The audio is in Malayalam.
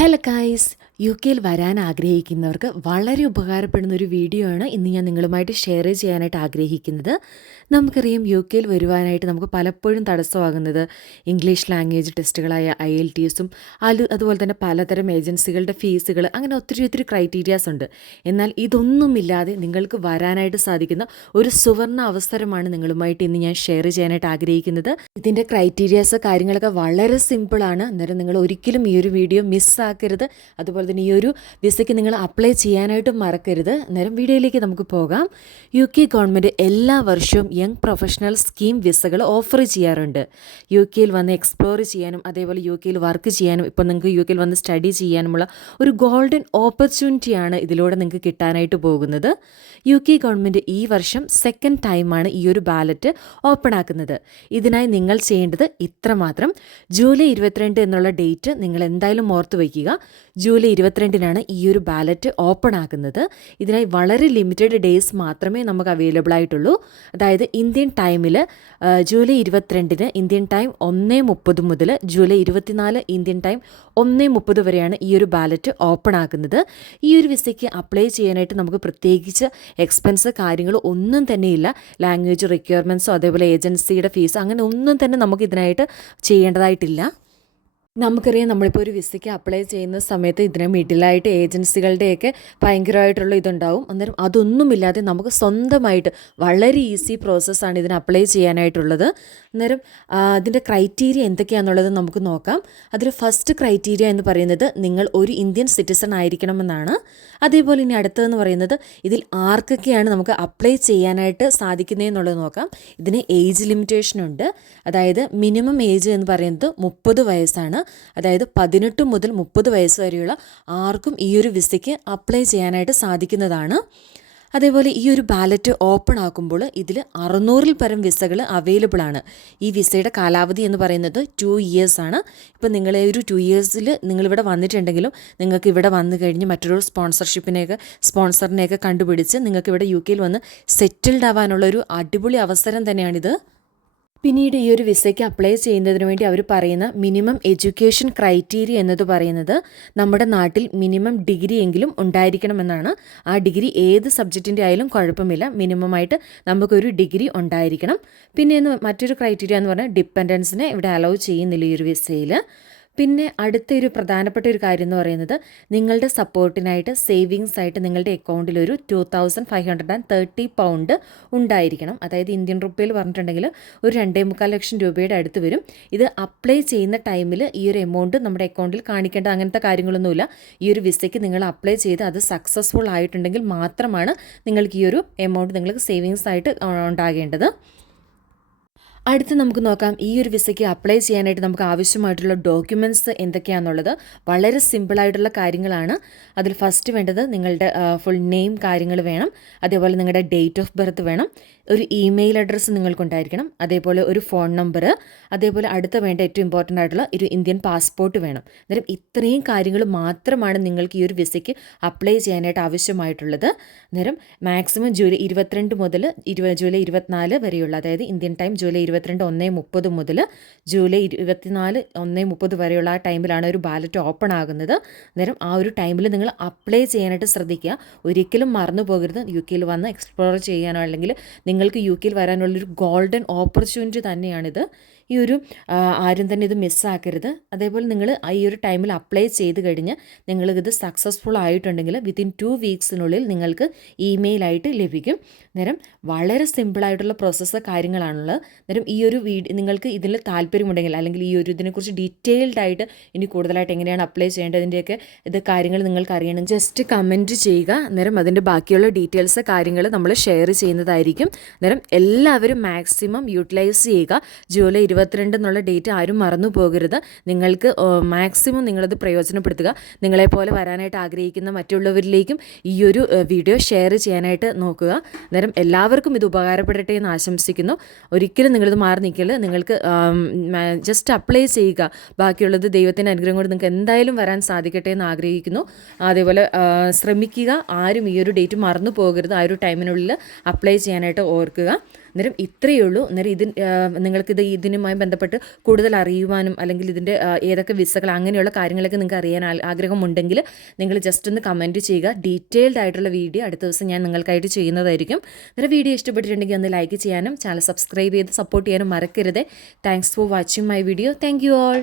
ഹലോ ഗൈസ്, യു കെയിൽ വരാൻ ആഗ്രഹിക്കുന്നവർക്ക് വളരെ ഉപകാരപ്പെടുന്ന ഒരു വീഡിയോ ആണ് ഇന്ന് ഞാൻ നിങ്ങളുമായിട്ട് ഷെയർ ചെയ്യാനായിട്ട് ആഗ്രഹിക്കുന്നത്. നമുക്കറിയാം, യു കെയിൽ വരുവാനായിട്ട് നമുക്ക് പലപ്പോഴും തടസ്സമാകുന്നത് ഇംഗ്ലീഷ് ലാംഗ്വേജ് ടെസ്റ്റുകളായ IELTSഉം അതുപോലെ തന്നെ പലതരം ഏജൻസികളുടെ ഫീസുകൾ, അങ്ങനെ ഒത്തിരി ക്രൈറ്റീരിയാസ് ഉണ്ട്. എന്നാൽ ഇതൊന്നുമില്ലാതെ നിങ്ങൾക്ക് വരാനായിട്ട് സാധിക്കുന്ന ഒരു സുവർണ്ണ അവസരമാണ് നിങ്ങളുമായിട്ട് ഇന്ന് ഞാൻ ഷെയർ ചെയ്യാനായിട്ട് ആഗ്രഹിക്കുന്നത്. ഇതിൻ്റെ ക്രൈറ്റീരിയാസ് കാര്യങ്ങളൊക്കെ വളരെ സിമ്പിളാണ്. അന്നേരം നിങ്ങൾ ഒരിക്കലും ഈ ഒരു വീഡിയോ മിസ്സാക്കരുത്. അതുപോലെ തന്നെ ഈ ഒരു വിസയ്ക്ക് നിങ്ങൾ അപ്ലൈ ചെയ്യാനായിട്ടും മറക്കരുത്. അന്നേരം വീഡിയോയിലേക്ക് നമുക്ക് പോകാം. യു കെ ഗവൺമെൻറ് എല്ലാ വർഷവും യങ് പ്രൊഫഷണൽ സ്കീം വിസകൾ ഓഫർ ചെയ്യാറുണ്ട്. യു കെയിൽ വന്ന് എക്സ്പ്ലോർ ചെയ്യാനും അതേപോലെ യു കെയിൽ വർക്ക് ചെയ്യാനും ഇപ്പോൾ നിങ്ങൾക്ക് യു കെയിൽ വന്ന് സ്റ്റഡി ചെയ്യാനുമുള്ള ഒരു ഗോൾഡൻ ഓപ്പർച്യൂണിറ്റിയാണ് ഇതിലൂടെ നിങ്ങൾക്ക് കിട്ടാനായിട്ട് പോകുന്നത്. യു കെ ഗവൺമെൻറ് ഈ വർഷം സെക്കൻഡ് ടൈമാണ് ഈ ഒരു ബാലറ്റ് ഓപ്പൺ ആക്കുന്നത്. ഇതിനായി നിങ്ങൾ ചെയ്യേണ്ടത് ഇത്രമാത്രം: ജൂലൈ 22 എന്നുള്ള ഡേറ്റ് നിങ്ങൾ എന്തായാലും ഓർത്ത് വയ്ക്കുക. ജൂലൈ 22 ഈ ഒരു ബാലറ്റ് ഓപ്പൺ ആക്കുന്നത്. ഇതിനായി വളരെ ലിമിറ്റഡ് ഡേയ്സ് മാത്രമേ നമുക്ക് അവൈലബിൾ ആയിട്ടുള്ളൂ. അതായത് ഇന്ത്യൻ ടൈമിൽ ജൂലൈ 22 ഇന്ത്യൻ ടൈം 1:30 മുതൽ ജൂലൈ 24 ഇന്ത്യൻ ടൈം 1:30 വരെയാണ് ഈ ഒരു ബാലറ്റ് ഓപ്പൺ ആക്കുന്നത്. ഈ ഒരു വിസയ്ക്ക് അപ്ലൈ ചെയ്യാനായിട്ട് നമുക്ക് പ്രത്യേകിച്ച് എക്സ്പെൻസ് കാര്യങ്ങൾ ഒന്നും തന്നെയില്ല. ലാംഗ്വേജ് റിക്വയർമെൻറ്റ്സോ അതേപോലെ ഏജൻസിയുടെ ഫീസ് അങ്ങനെ ഒന്നും തന്നെ നമുക്ക് ഇതിനായിട്ട് ചെയ്യേണ്ടതായിട്ടില്ല. നമുക്കറിയാം, നമ്മളിപ്പോൾ ഒരു വിസയ്ക്ക് അപ്ലൈ ചെയ്യുന്ന സമയത്ത് ഇതിനെ മിഡിലായിട്ട് ഏജൻസികളുടെയൊക്കെ ഭയങ്കരമായിട്ടുള്ള ഇതുണ്ടാവും. അന്നേരം അതൊന്നുമില്ലാതെ നമുക്ക് സ്വന്തമായിട്ട് വളരെ ഈസി പ്രോസസ്സാണ് ഇതിന് അപ്ലൈ ചെയ്യാനായിട്ടുള്ളത്. അന്നേരം അതിൻ്റെ ക്രൈറ്റീരിയ എന്തൊക്കെയാണെന്നുള്ളത് നമുക്ക് നോക്കാം. അതിൽ ഫസ്റ്റ് ക്രൈറ്റീരിയ എന്ന് പറയുന്നത് നിങ്ങൾ ഒരു ഇന്ത്യൻ സിറ്റിസൺ ആയിരിക്കണമെന്നാണ്. അതേപോലെ ഇനി അടുത്തതെന്ന് പറയുന്നത് ഇതിൽ ആർക്കൊക്കെയാണ് നമുക്ക് അപ്ലൈ ചെയ്യാനായിട്ട് സാധിക്കുന്നതെന്നുള്ളത് നോക്കാം. ഇതിന് ഏജ് ലിമിറ്റേഷൻ ഉണ്ട്. അതായത് മിനിമം ഏജ് എന്ന് പറയുന്നത് 30 വയസ്സാണ്. അതായത് 18 മുതൽ 30 വയസ്സ് വരെയുള്ള ആർക്കും ഈ ഒരു വിസയ്ക്ക് അപ്ലൈ ചെയ്യാനായിട്ട് സാധിക്കുന്നതാണ്. അതേപോലെ ഈ ഒരു ബാലറ്റ് ഓപ്പൺ ആക്കുമ്പോൾ ഇതിൽ 600-ൽ പരം വിസകൾ അവൈലബിൾ ആണ്. ഈ വിസയുടെ കാലാവധി എന്ന് പറയുന്നത് 2 ഇയേഴ്സ് ആണ്. ഇപ്പം നിങ്ങൾ ഒരു 2 ഇയേഴ്സിൽ നിങ്ങളിവിടെ വന്നിട്ടുണ്ടെങ്കിലും നിങ്ങൾക്ക് ഇവിടെ വന്നു കഴിഞ്ഞ് മറ്റൊരു സ്പോൺസറിനെയൊക്കെ കണ്ടുപിടിച്ച് നിങ്ങൾക്ക് ഇവിടെ യു കെയിൽ വന്ന് സെറ്റിൽഡ് ആവാനുള്ളൊരു അടിപൊളി അവസരം തന്നെയാണിത്. പിന്നീട് ഈ ഒരു വിസയ്ക്ക് അപ്ലൈ ചെയ്യുന്നതിന് വേണ്ടി അവർ പറയുന്ന മിനിമം എഡ്യൂക്കേഷൻ ക്രൈറ്റീരിയ എന്നത് പറയുന്നത് നമ്മുടെ നാട്ടിൽ മിനിമം ഡിഗ്രി എങ്കിലും ഉണ്ടായിരിക്കണമെന്നാണ്. ആ ഡിഗ്രി ഏത് സബ്ജക്റ്റിൻ്റെ ആയാലും കുഴപ്പമില്ല, മിനിമമായിട്ട് നമുക്കൊരു ഡിഗ്രി ഉണ്ടായിരിക്കണം. പിന്നെ മറ്റൊരു ക്രൈറ്റീരിയ എന്ന് പറഞ്ഞാൽ ഡിപ്പെൻഡൻസിനെ ഇവിടെ അലൗ ചെയ്യുന്നില്ല ഈ ഒരു വിസയിൽ. പിന്നെ അടുത്തൊരു പ്രധാനപ്പെട്ട ഒരു കാര്യം എന്ന് പറയുന്നത് നിങ്ങളുടെ സപ്പോർട്ടിനായിട്ട് സേവിങ്സ് ആയിട്ട് നിങ്ങളുടെ അക്കൗണ്ടിൽ ഒരു 2530 പൗണ്ട് ഉണ്ടായിരിക്കണം. അതായത് ഇന്ത്യൻ റുപ്പിയിൽ പറഞ്ഞിട്ടുണ്ടെങ്കിൽ ഒരു 2.25 ലക്ഷം രൂപയുടെ അടുത്ത് വരും. ഇത് അപ്ലൈ ചെയ്യുന്ന ടൈമിൽ ഈ ഒരു എമൗണ്ട് നമ്മുടെ അക്കൗണ്ടിൽ കാണിക്കേണ്ട അങ്ങനത്തെ കാര്യങ്ങളൊന്നുമില്ല. ഈ ഒരു വിസയ്ക്ക് നിങ്ങൾ അപ്ലൈ ചെയ്ത് അത് സക്സസ്ഫുൾ ആയിട്ടുണ്ടെങ്കിൽ മാത്രമാണ് നിങ്ങൾക്ക് ഈ ഒരു എമൗണ്ട് നിങ്ങൾക്ക് സേവിങ്സ് ആയിട്ട് ഉണ്ടാകേണ്ടത്. അടുത്ത് നമുക്ക് നോക്കാം, ഈ ഒരു വിസയ്ക്ക് അപ്ലൈ ചെയ്യാനായിട്ട് നമുക്ക് ആവശ്യമായിട്ടുള്ള ഡോക്യുമെൻറ്റ്സ് എന്തൊക്കെയാണെന്നുള്ളത്. വളരെ സിമ്പിളായിട്ടുള്ള കാര്യങ്ങളാണ്. അതിൽ ഫസ്റ്റ് വേണ്ടത് നിങ്ങളുടെ ഫുൾ നെയിം കാര്യങ്ങൾ വേണം. അതേപോലെ നിങ്ങളുടെ ഡേറ്റ് ഓഫ് ബർത്ത് വേണം. ഒരു ഇമെയിൽ അഡ്രസ്സ് നിങ്ങൾക്കുണ്ടായിരിക്കണം. അതേപോലെ ഒരു ഫോൺ നമ്പർ. അതേപോലെ അടുത്ത വേണ്ട ഏറ്റവും ഇമ്പോർട്ടൻ്റ് ആയിട്ടുള്ള ഒരു ഇന്ത്യൻ പാസ്പോർട്ട് വേണം. അന്നേരം ഇത്രയും കാര്യങ്ങൾ മാത്രമാണ് നിങ്ങൾക്ക് ഈ ഒരു വിസയ്ക്ക് അപ്ലൈ ചെയ്യാനായിട്ട് ആവശ്യമായിട്ടുള്ളത്. അന്നേരം മാക്സിമം ജൂലൈ 22 മുതൽ ജൂലൈ 24 വരെയുള്ള, അതായത് ഇന്ത്യൻ ടൈം ജൂലൈ 22 1:30 മുതൽ ജൂലൈ 24 1:30 വരെയുള്ള ആ ടൈമിലാണ് ഒരു ബാലറ്റ് ഓപ്പൺ ആകുന്നത്. അന്നേരം ആ ഒരു ടൈമിൽ നിങ്ങൾ അപ്ലൈ ചെയ്യാനായിട്ട് ശ്രദ്ധിക്കുക. ഒരിക്കലും മറന്നു പോകരുത്. യു കെയിൽ വന്ന് എക്സ്പ്ലോർ ചെയ്യാനോ അല്ലെങ്കിൽ നിങ്ങൾക്ക് യു കെയിൽ വരാനുള്ളൊരു ഗോൾഡൻ ഓപ്പർച്യൂണിറ്റി തന്നെയാണിത്. ഈ ഒരു ആരും തന്നെ ഇത് മിസ്സാക്കരുത്. അതേപോലെ നിങ്ങൾ ഈ ഒരു ടൈമിൽ അപ്ലൈ ചെയ്ത് കഴിഞ്ഞ് നിങ്ങൾക്കിത് സക്സസ്ഫുൾ ആയിട്ടുണ്ടെങ്കിൽ വിത്തിൻ 2 വീക്സിനുള്ളിൽ നിങ്ങൾക്ക് ഇമെയിലായിട്ട് ലഭിക്കും. നേരം വളരെ സിമ്പിളായിട്ടുള്ള പ്രോസസ്സ് കാര്യങ്ങളാണുള്ളത്. നേരം ഈ ഒരു നിങ്ങൾക്ക് ഇതിൽ താല്പര്യമുണ്ടെങ്കിൽ അല്ലെങ്കിൽ ഈ ഒരു ഇതിനെക്കുറിച്ച് ഡീറ്റെയിൽഡ് ആയിട്ട് ഇനി കൂടുതലായിട്ട് എങ്ങനെയാണ് അപ്ലൈ ചെയ്യേണ്ടതിൻ്റെയൊക്കെ കാര്യങ്ങൾ നിങ്ങൾക്ക് അറിയണം, ജസ്റ്റ് കമൻറ്റ് ചെയ്യുക. അന്നേരം അതിൻ്റെ ബാക്കിയുള്ള ഡീറ്റെയിൽസ് കാര്യങ്ങൾ നമ്മൾ ഷെയർ ചെയ്യുന്നതായിരിക്കും. അന്നേരം എല്ലാവരും മാക്സിമം യൂട്ടിലൈസ് ചെയ്യുക. ജൂലൈ 22 എന്നുള്ള ഡേറ്റ് ആരും മറന്നു പോകരുത്. നിങ്ങൾക്ക് മാക്സിമം നിങ്ങളത് പ്രയോജനപ്പെടുത്തുക. നിങ്ങളെപ്പോലെ വരാനായിട്ട് ആഗ്രഹിക്കുന്ന മറ്റുള്ളവരിലേക്കും ഈ ഒരു വീഡിയോ ഷെയർ ചെയ്യാനായിട്ട് നോക്കുക. അന്നേരം എല്ലാവർക്കും ഇത് ഉപകാരപ്പെടട്ടെ എന്ന് ആശംസിക്കുന്നു. ഒരിക്കലും നിങ്ങളിത് മാറി നിൽക്കരുത്. നിങ്ങൾക്ക് ജസ്റ്റ് അപ്ലൈ ചെയ്യുക. ബാക്കിയുള്ളത് ദൈവത്തിൻ്റെ അനുഗ്രഹം കൊണ്ട് നിങ്ങൾക്ക് എന്തായാലും വരാൻ സാധിക്കട്ടെ എന്ന് ആഗ്രഹിക്കുന്നു. അതേപോലെ ശ്രമിക്കുക. ആരും ഈ ഒരു ഡേറ്റ് മറന്നു പോകരുത്. ആ ഒരു ടൈമിനുള്ളിൽ അപ്ലൈ ചെയ്യാനായിട്ട് ഓർക്കുക. അന്നേരം ഇത്രയേ ഉള്ളൂ. അന്നേരം നിങ്ങൾക്കിത് ഇതിനുമായി ബന്ധപ്പെട്ട് കൂടുതൽ അറിയുവാനും അല്ലെങ്കിൽ ഇതിൻ്റെ ഏതൊക്കെ വിസകൾ അങ്ങനെയുള്ള കാര്യങ്ങളൊക്കെ നിങ്ങൾക്ക് അറിയാൻ ആഗ്രഹമുണ്ടെങ്കിൽ നിങ്ങൾ ജസ്റ്റ് ഒന്ന് കമൻറ്റ് ചെയ്യുക. ഡീറ്റെയിൽഡ് ആയിട്ടുള്ള വീഡിയോ അടുത്ത ദിവസം ഞാൻ നിങ്ങൾക്കായിട്ട് ചെയ്യുന്നതായിരിക്കും. അന്നേരം വീഡിയോ ഇഷ്ടപ്പെട്ടിട്ടുണ്ടെങ്കിൽ ഒന്ന് ലൈക്ക് ചെയ്യാനും ചാനൽ സബ്സ്ക്രൈബ് ചെയ്ത് സപ്പോർട്ട് ചെയ്യാനും മറക്കരുത്. Thanks for watching my video. Thank you all.